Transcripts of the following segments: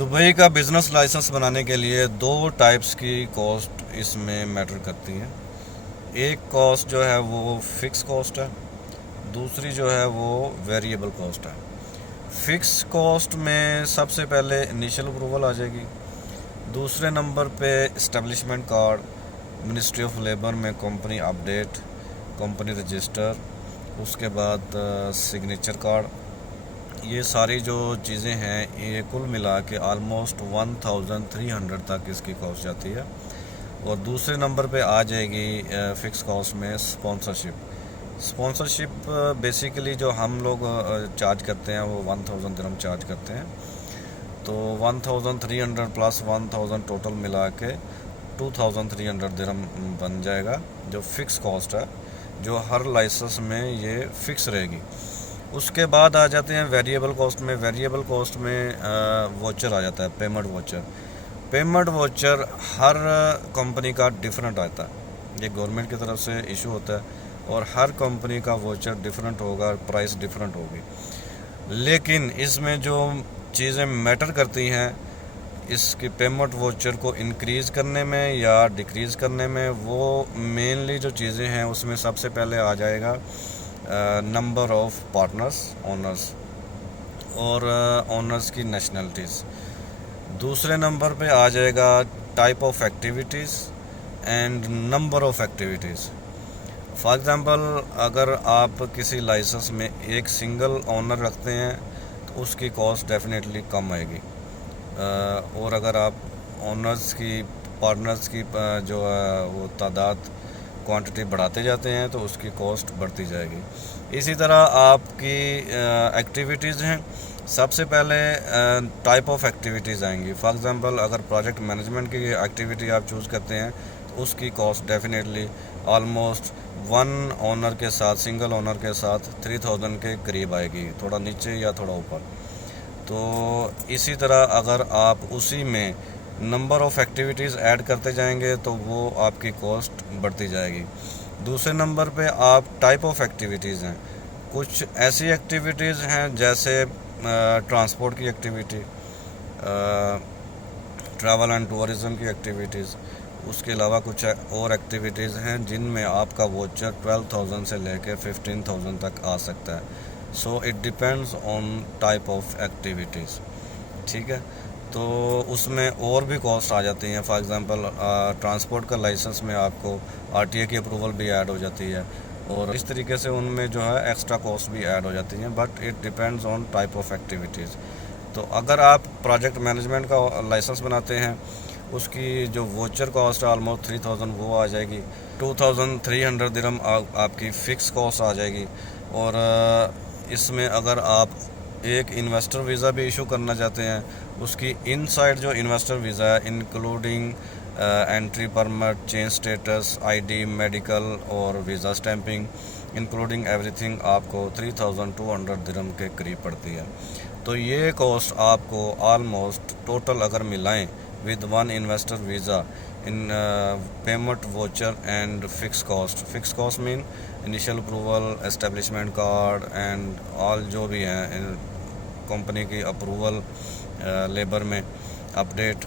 Dubai का business licence बनाने के लिए दो टाइप्स की कॉस्ट इसमें मैटर करती है। एक कॉस्ट जो है वो फिक्स कॉस्ट है, दूसरी जो है वो वेरिएबल कॉस्ट है। फिक्स कॉस्ट में सबसे पहले इनिशियल अप्रूवल आ जाएगी, दूसरे नंबर पे establishment card, ministry of labour में कंपनी अपडेट, कंपनी रजिस्टर, उसके बाद सिग्नेचर कार्ड। ये सारी जो चीज़ें हैं ये कुल मिला के आलमोस्ट 1300 तक इसकी कॉस्ट जाती है। और दूसरे नंबर पे आ जाएगी फ़िक्स कॉस्ट में स्पॉन्सरशिप बेसिकली जो हम लोग चार्ज करते हैं वो 1000 दिरहम चार्ज करते हैं। तो 1300 प्लस 1000 टोटल मिला के 2300 दिरहम बन जाएगा जो फ़िक्स कॉस्ट है, जो हर लाइसेंस में ये फ़िक्स रहेगी। उसके बाद आ जाते हैं वेरिएबल कॉस्ट में। वेरिएबल कॉस्ट में वोचर आ जाता है, पेमेंट वोचर। पेमेंट वोचर हर कंपनी का डिफरेंट आता है, ये गवर्नमेंट की तरफ से इशू होता है और हर कंपनी का वोचर डिफरेंट होगा, प्राइस डिफरेंट होगी। लेकिन इसमें जो चीज़ें मैटर करती हैं इसकी पेमेंट वोचर को इंक्रीज़ करने में या डिक्रीज़ करने में, वो मेनली जो चीज़ें हैं उसमें सबसे पहले आ जाएगा नंबर ऑफ पार्टनर्स, ओनर्स और ओनर्स की नेशनलिटीज़। दूसरे नंबर पे आ जाएगा type of activities and number of activities. For example अगर आप किसी लाइसेंस में एक सिंगल ओनर रखते हैं तो उसकी कॉस्ट डेफिनेटली कम आएगी, और अगर आप ओनर्स की, पार्टनर्स की जो है वो तादाद, क्वांटिटी बढ़ाते जाते हैं तो उसकी कॉस्ट बढ़ती जाएगी। इसी तरह आपकी एक्टिविटीज़ हैं, सबसे पहले टाइप ऑफ एक्टिविटीज़ आएंगी। फॉर एग्ज़ाम्पल अगर प्रोजेक्ट मैनेजमेंट की एक्टिविटी आप चूज़ करते हैं तो उसकी cost definitely almost one owner के साथ, सिंगल ओनर के साथ 3000 के करीब आएगी, थोड़ा नीचे या थोड़ा ऊपर। तो इसी तरह अगर आप उसी में नंबर ऑफ़ एक्टिविटीज़ ऐड करते जाएंगे तो वो आपकी कॉस्ट बढ़ती जाएगी। दूसरे नंबर पे आप टाइप ऑफ एक्टिविटीज़ हैं, कुछ ऐसी एक्टिविटीज़ हैं जैसे ट्रांसपोर्ट की एक्टिविटी, ट्रैवल एंड टूरिज़म की एक्टिविटीज़। उसके अलावा कुछ और एक्टिविटीज़ हैं जिनमें आपका वोचर 12,000 से लेकर 15,000 तक आ सकता है। So it depends on type of activities, ठीक है। तो उसमें और भी कॉस्ट आ जाती हैं। फॉर एग्ज़ाम्पल ट्रांसपोर्ट का लाइसेंस में आपको आरटीए की अप्रूवल भी ऐड हो जाती है और इस तरीके से उनमें जो है एक्स्ट्रा कॉस्ट भी ऐड हो जाती हैं, but it depends on type of activities. तो अगर आप प्रोजेक्ट मैनेजमेंट का लाइसेंस बनाते हैं उसकी जो वोचर कॉस्ट है ऑलमोस्ट 3000 वो आ जाएगी। 2300 दिरहम आपकी फ़िक्स कॉस्ट आ जाएगी। और इसमें अगर आप एक इन्वेस्टर वीज़ा भी इशू करना चाहते हैं, उसकी इनसाइड जो इन्वेस्टर वीज़ा है including entry permit, change status, ID, medical और वीज़ा स्टैंपिंग, इंक्लूडिंग एवरीथिंग आपको 3200 दिरहम के करीब पड़ती है। तो ये कॉस्ट आपको ऑलमोस्ट टोटल अगर मिलाएं with one investor visa in payment voucher and fix cost mean initial approval, establishment card and all जो भी हैं कंपनी की अप्रूवल, लेबर में अपडेट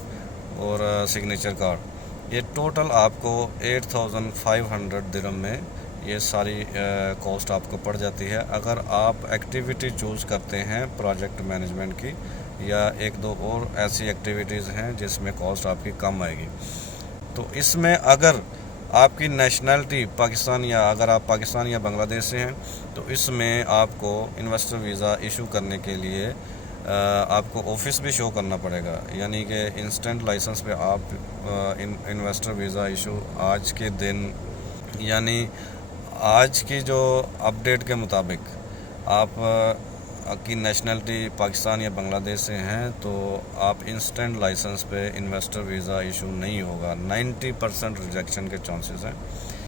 और सिग्नेचर कार्ड, ये टोटल आपको 8500 दिरहम में ये सारी कॉस्ट आपको पड़ जाती है अगर आप एक्टिविटी चूज़ करते हैं प्रोजेक्ट मैनेजमेंट की, या एक दो और ऐसी एक्टिविटीज़ हैं जिसमें कॉस्ट आपकी कम आएगी। तो इसमें अगर आपकी नेशनलिटी पाकिस्तान, या अगर आप पाकिस्तान या बांग्लादेश से हैं तो इसमें आपको इन्वेस्टर वीज़ा इशू करने के लिए आपको ऑफिस भी शो करना पड़ेगा, यानी कि इंस्टेंट लाइसेंस पे आप इन्वेस्टर वीज़ा इशू आज के दिन, यानी आज की जो अपडेट के मुताबिक आप की नेशनलिटी पाकिस्तान या बांग्लादेश से हैं तो आप इंस्टेंट लाइसेंस पे इन्वेस्टर वीज़ा इशू नहीं होगा। 90% रिजेक्शन के चांसेस हैं।